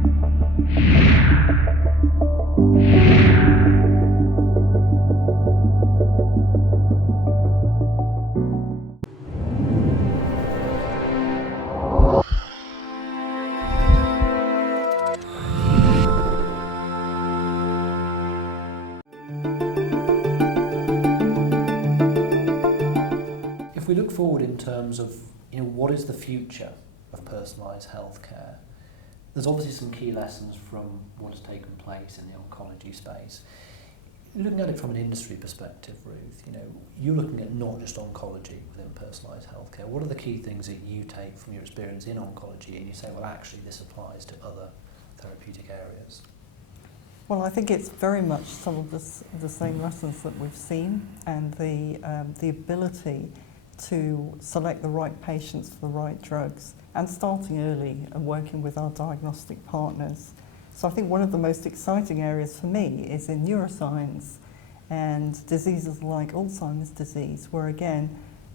If we look forward in terms of, what is the future of personalised healthcare, there's obviously some key lessons from what has taken place in the oncology space. Looking at it from an industry perspective, Ruth, you're looking at not just oncology within personalised healthcare. What are the key things that you take from your experience in oncology and you say, well, actually, this applies to other therapeutic areas? Well, I think it's very much some of the same lessons that we've seen, and the ability to select the right patients for the right drugs, and starting early and working with our diagnostic partners. So I think one of the most exciting areas for me is in neuroscience and diseases like Alzheimer's disease, where again,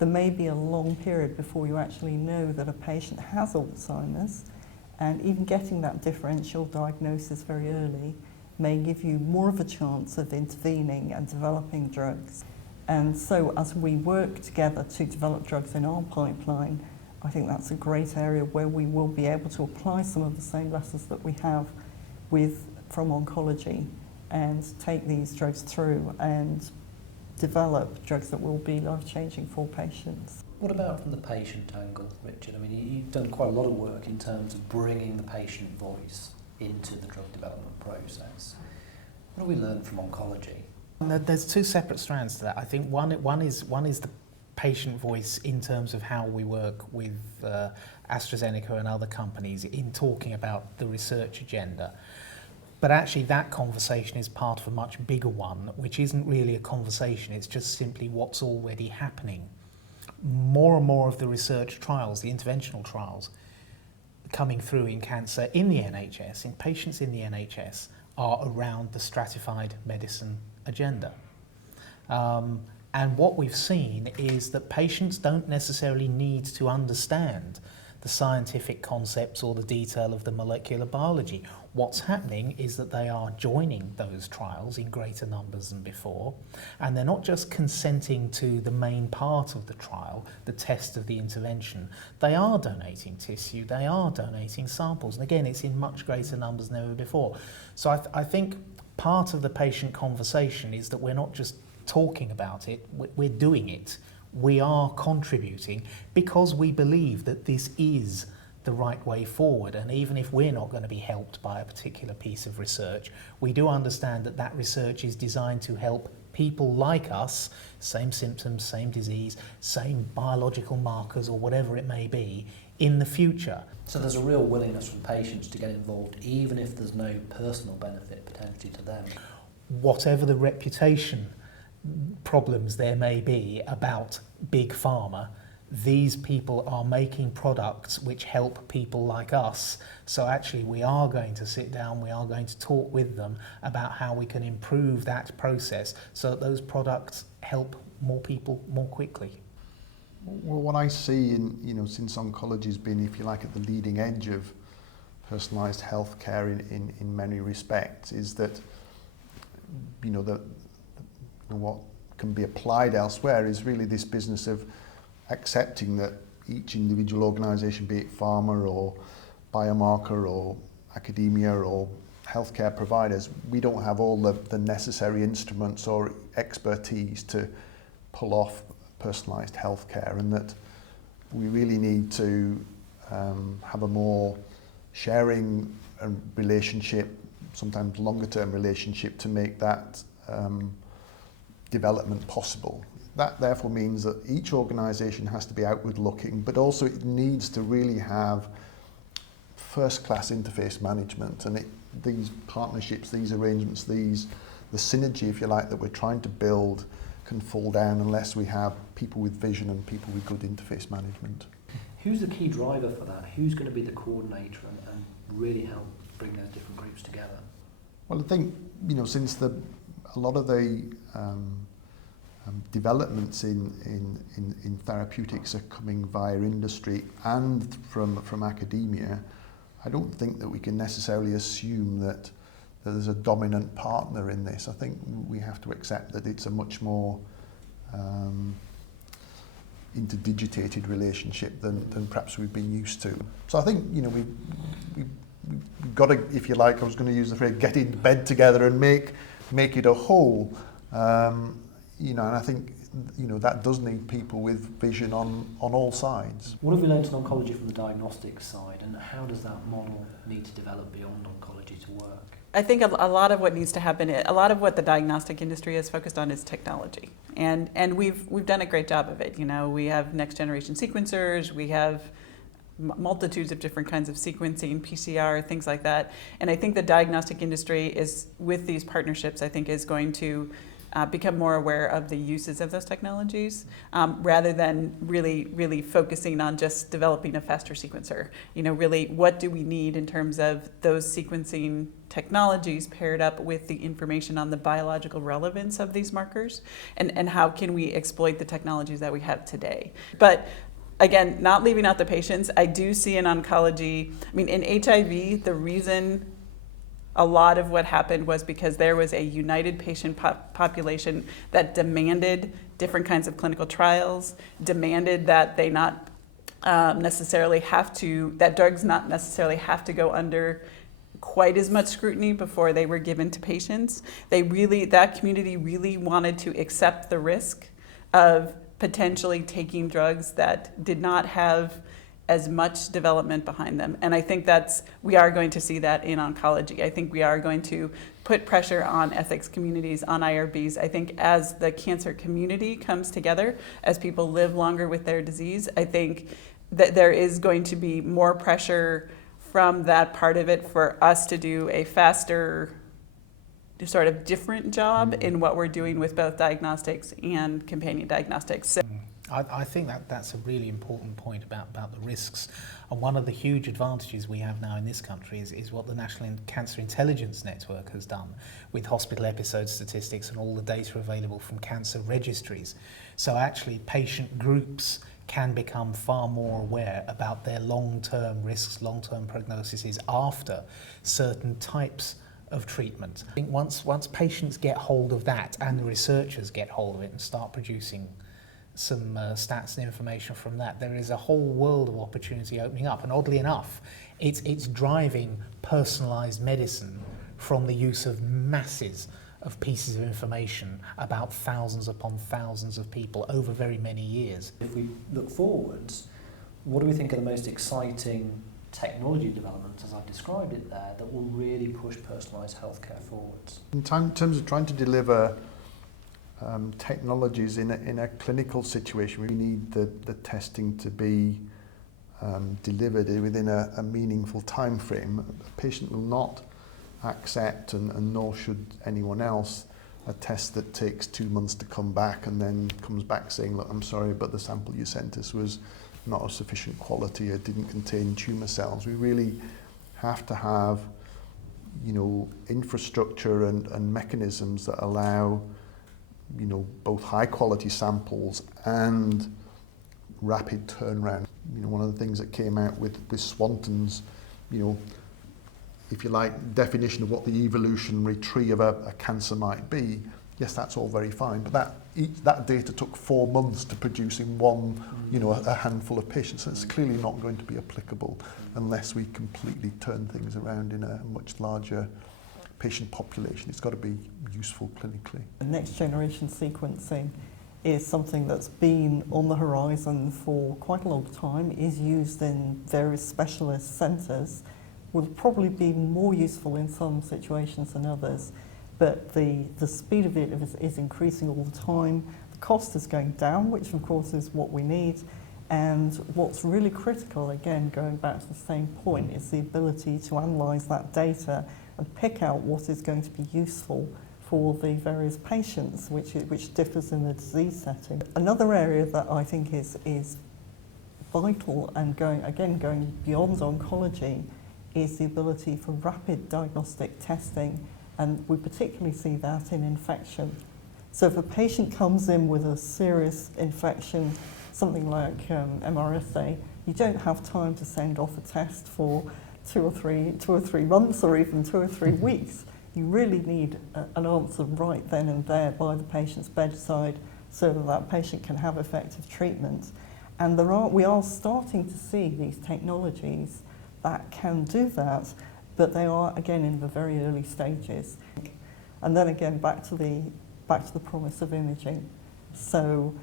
there may be a long period before you actually know that a patient has Alzheimer's, and even getting that differential diagnosis very early may give you more of a chance of intervening and developing drugs. And so as we work together to develop drugs in our pipeline, I think that's a great area where we will be able to apply some of the same lessons that we have from oncology and take these drugs through and develop drugs that will be life-changing for patients. What about from the patient angle, Richard? I mean, you've done quite a lot of work in terms of bringing the patient voice into the drug development process. What do we learn from oncology? There's two separate strands to that. I think one is the patient voice in terms of how we work with AstraZeneca and other companies in talking about the research agenda. But actually that conversation is part of a much bigger one, which isn't really a conversation, it's just simply what's already happening. More and more of the research trials, the interventional trials, coming through in cancer in the NHS, in patients in the NHS, are around the stratified medicine agenda. And what we've seen is that patients don't necessarily need to understand the scientific concepts or the detail of the molecular biology. What's happening is that they are joining those trials in greater numbers than before, and they're not just consenting to the main part of the trial, the test of the intervention. They are donating tissue, they are donating samples, and again, it's in much greater numbers than ever before. So I think part of the patient conversation is that we're not just talking about it, we're doing it. We are contributing because we believe that this is the right way forward, and even if we're not going to be helped by a particular piece of research, we do understand that that research is designed to help people like us, same symptoms, same disease, same biological markers or whatever it may be, in the future. So there's a real willingness from patients to get involved even if there's no personal benefit potentially to them. Whatever the reputation problems there may be about big pharma, these people are making products which help people like us. So actually we are going to sit down, we are going to talk with them about how we can improve that process so that those products help more people more quickly. Well, what I see in, since oncology has been, if you like, at the leading edge of personalised healthcare in many respects, is that, what can be applied elsewhere is really this business of accepting that each individual organisation, be it pharma or biomarker or academia or healthcare providers, we don't have all the necessary instruments or expertise to pull off personalised healthcare, and that we really need to have a more sharing relationship, sometimes longer term relationship, to make that development possible. That therefore means that each organisation has to be outward looking, but also it needs to really have first class interface management, and these partnerships, these arrangements, the synergy, if you like, that we're trying to build can fall down unless we have people with vision and people with good interface management. Who's the key driver for that? Who's going to be the coordinator and really help bring those different groups together? Well, I think, since a lot of the developments in therapeutics are coming via industry and from academia, I don't think that we can necessarily assume that there's a dominant partner in this. I think we have to accept that it's a much more interdigitated relationship than perhaps we've been used to. So I think, you know, we've got to, if you like, I was going to use the phrase, get in bed together and make it a whole. You know, and I think, you know, that does need people with vision on all sides. What have we learned in oncology from the diagnostic side, and how does that model need to develop beyond oncology to work? I think a lot of what needs to happen, a lot of what the diagnostic industry is focused on is technology, and we've done a great job of it. You know, we have next generation sequencers, we have multitudes of different kinds of sequencing, PCR, things like that. And I think the diagnostic industry is, with these partnerships, I think is going to become more aware of the uses of those technologies, rather than really focusing on just developing a faster sequencer. You know, really, what do we need in terms of those sequencing technologies paired up with the information on the biological relevance of these markers, and how can we exploit the technologies that we have today. But again, not leaving out the patients, I do see in oncology, I mean, in HIV, the reason a lot of what happened was because there was a united patient population that demanded different kinds of clinical trials, demanded that they not necessarily have to, that drugs not necessarily have to go under quite as much scrutiny before they were given to patients. That community really wanted to accept the risk of potentially taking drugs that did not have as much development behind them. And I think we are going to see that in oncology. I think we are going to put pressure on ethics communities, on IRBs. I think as the cancer community comes together, as people live longer with their disease, I think that there is going to be more pressure from that part of it for us to do a faster, sort of different job in what we're doing with both diagnostics and companion diagnostics. So I think that's a really important point about the risks. And one of the huge advantages we have now in this country is what the National Cancer Intelligence Network has done with hospital episode statistics and all the data available from cancer registries. So actually patient groups can become far more aware about their long-term risks, long-term prognoses after certain types of treatment. I think once patients get hold of that and the researchers get hold of it and start producing some stats and information from that, there is a whole world of opportunity opening up. And oddly enough, it's driving personalised medicine from the use of masses of pieces of information about thousands upon thousands of people over very many years. If we look forwards, what do we think are the most exciting technology developments, as I've described it there, that will really push personalised healthcare forwards? In terms of trying to deliver technologies in a clinical situation, we need the testing to be delivered within a meaningful time frame. A patient will not accept, and nor should anyone else, a test that takes 2 months to come back and then comes back saying, look, I'm sorry, but the sample you sent us was not of sufficient quality, it didn't contain tumour cells. We really have to have, you know, infrastructure and mechanisms that allow, you know, both high quality samples and rapid turnaround. You know, one of the things that came out with Swanton's, you know, if you like, definition of what the evolutionary tree of a cancer might be, yes, that's all very fine, but that data took 4 months to produce in one, you know, a handful of patients. So it's clearly not going to be applicable unless we completely turn things around in a much larger patient population. It's got to be useful clinically. Next generation sequencing is something that's been on the horizon for quite a long time, is used in various specialist centres, will probably be more useful in some situations than others, but the speed of it is increasing all the time. The cost is going down, which of course is what we need, and what's really critical, again going back to the same point, is the ability to analyse that data and pick out what is going to be useful for the various patients, which differs in the disease setting. Another area that I think is vital, and going beyond oncology, is the ability for rapid diagnostic testing, and we particularly see that in infection. So if a patient comes in with a serious infection, something like MRSA, you don't have time to send off a test for 2 or 3 months or even 2 or 3 weeks. You really need an answer right then and there by the patient's bedside so that that patient can have effective treatment. And we are starting to see these technologies that can do that, but they are again in the very early stages. And then again back to the promise of imaging. So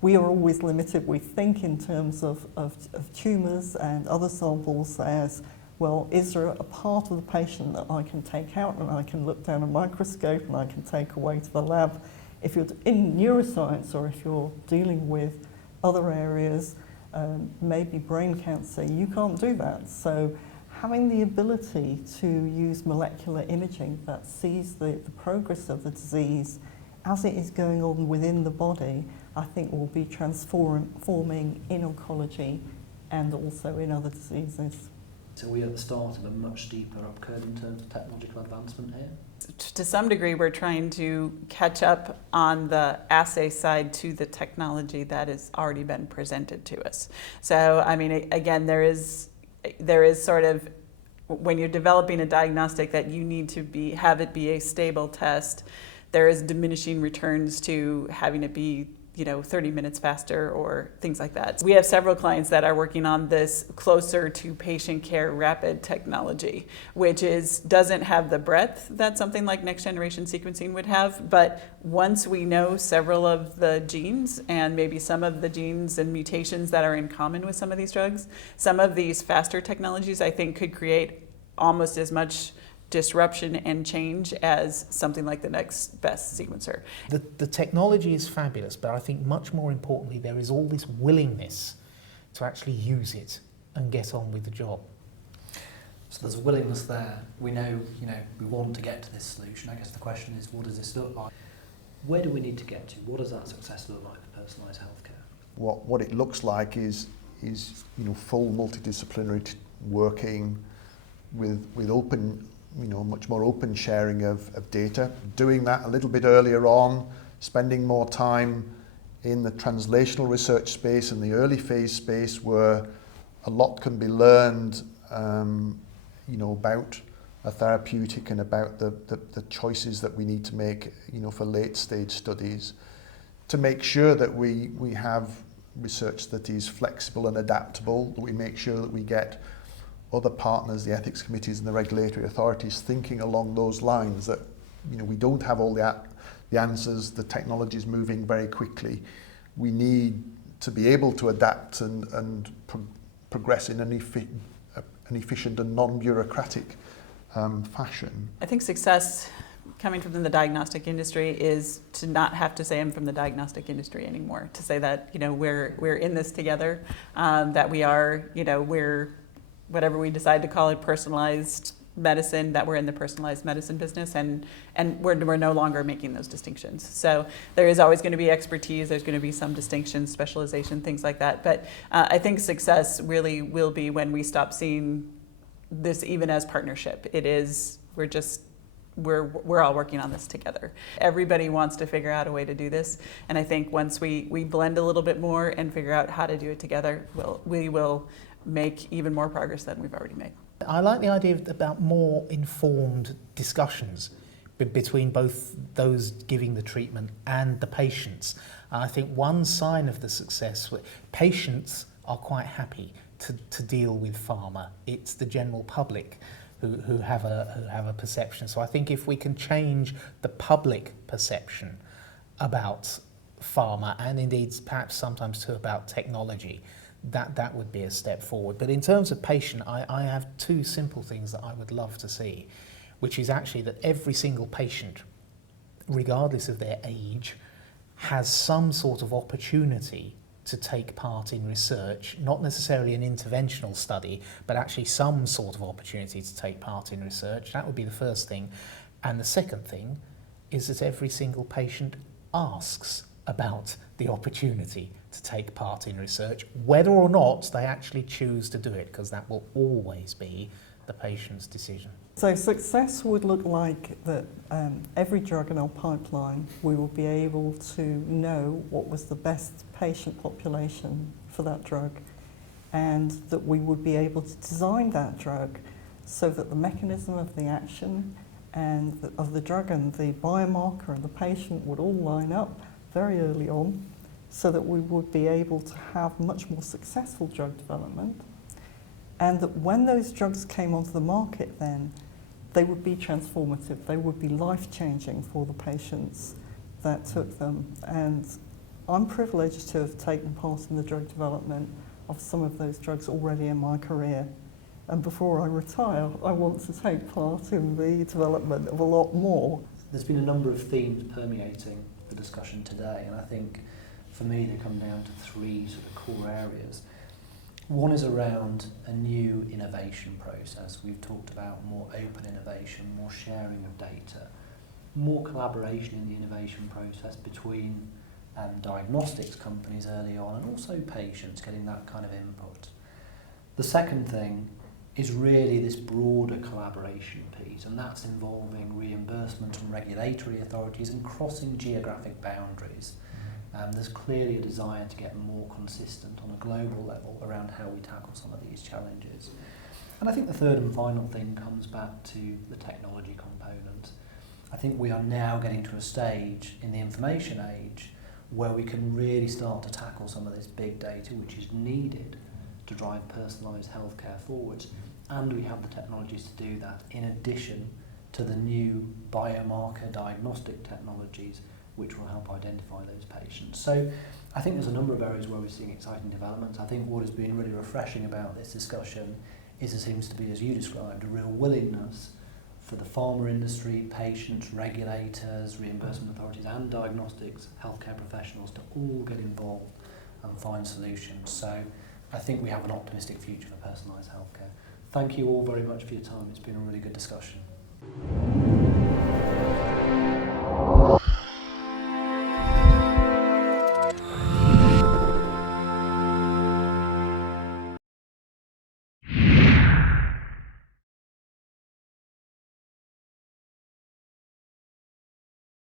we are always limited, we think, in terms of tumours and other samples as, well, is there a part of the patient that I can take out and I can look down a microscope and I can take away to the lab? If you're in neuroscience or if you're dealing with other areas, maybe brain cancer, you can't do that. So having the ability to use molecular imaging that sees the progress of the disease as it is going on within the body, I think will be transforming in oncology and also in other diseases. So we're at the start of a much steeper up curve in terms of technological advancement here? To some degree, we're trying to catch up on the assay side to the technology that has already been presented to us. So, I mean, again, there is sort of, when you're developing a diagnostic that you need to have it be a stable test, there is diminishing returns to having it be 30 minutes faster or things like that. We have several clients that are working on this closer to patient care rapid technology, which doesn't have the breadth that something like next generation sequencing would have, but once we know several of the genes and maybe some of the genes and mutations that are in common with some of these drugs, some of these faster technologies I think could create almost as much disruption and change as something like the next best sequencer. The technology is fabulous, but I think much more importantly, there is all this willingness to actually use it and get on with the job. So there's a willingness there. We know, we want to get to this solution. I guess the question is, what does this look like? Where do we need to get to? What does that success look like for personalised healthcare? What it looks like is full multidisciplinary working with open, much more open sharing of data, doing that a little bit earlier on, spending more time in the translational research space and the early phase space where a lot can be learned, about a therapeutic and about the choices that we need to make, for late stage studies, to make sure that we have research that is flexible and adaptable, that we make sure that we get other partners, the ethics committees and the regulatory authorities thinking along those lines, that we don't have all the answers, the technology is moving very quickly. We need to be able to adapt and progress in an efficient and non-bureaucratic fashion. I think success coming from the diagnostic industry is to not have to say I'm from the diagnostic industry anymore, to say that we're in this together, that we are we're whatever we decide to call it, personalized medicine, that we're in the personalized medicine business, and we're no longer making those distinctions. So there is always going to be expertise, there's going to be some distinction, specialization, things like that. But I think success really will be when we stop seeing this even as partnership. It is, we're all working on this together. Everybody wants to figure out a way to do this, and I think once we blend a little bit more and figure out how to do it together, we will make even more progress than we've already made. I like the idea about more informed discussions between both those giving the treatment and the patients. I think one sign of the success, patients are quite happy to deal with pharma. It's the general public who have a perception. So I think if we can change the public perception about pharma, and indeed perhaps sometimes too about technology, that would be a step forward. But in terms of patient, I have two simple things that I would love to see, which is actually that every single patient, regardless of their age, has some sort of opportunity to take part in research, not necessarily an interventional study, but actually some sort of opportunity to take part in research. That would be the first thing. And the second thing is that every single patient asks about the opportunity to take part in research, whether or not they actually choose to do it, because that will always be the patient's decision. So success would look like that every drug in our pipeline, we will be able to know what was the best patient population for that drug, and that we would be able to design that drug so that the mechanism of the action and of the drug and the biomarker and the patient would all line up very early on, so that we would be able to have much more successful drug development, and that when those drugs came onto the market then, they would be transformative, they would be life-changing for the patients that took them. And I'm privileged to have taken part in the drug development of some of those drugs already in my career. And before I retire, I want to take part in the development of a lot more. There's been a number of themes permeating the discussion today, and I think for me they come down to three sort of core areas. One is around a new innovation process. We've talked about more open innovation, more sharing of data, more collaboration in the innovation process between diagnostics companies early on, and also patients getting that kind of input. The second thing is really this broader collaboration piece, and that's involving reimbursement and regulatory authorities and crossing geographic boundaries. There's clearly a desire to get more consistent on a global level around how we tackle some of these challenges. And I think the third and final thing comes back to the technology component. I think we are now getting to a stage in the information age where we can really start to tackle some of this big data which is needed to drive personalised healthcare forwards, and we have the technologies to do that in addition to the new biomarker diagnostic technologies which will help identify those patients. So I think there's a number of areas where we're seeing exciting developments. I think what has been really refreshing about this discussion is there seems to be, as you described, a real willingness for the pharma industry, patients, regulators, reimbursement authorities and diagnostics, healthcare professionals to all get involved and find solutions. So I think we have an optimistic future for personalised healthcare. Thank you all very much for your time. It's been a really good discussion.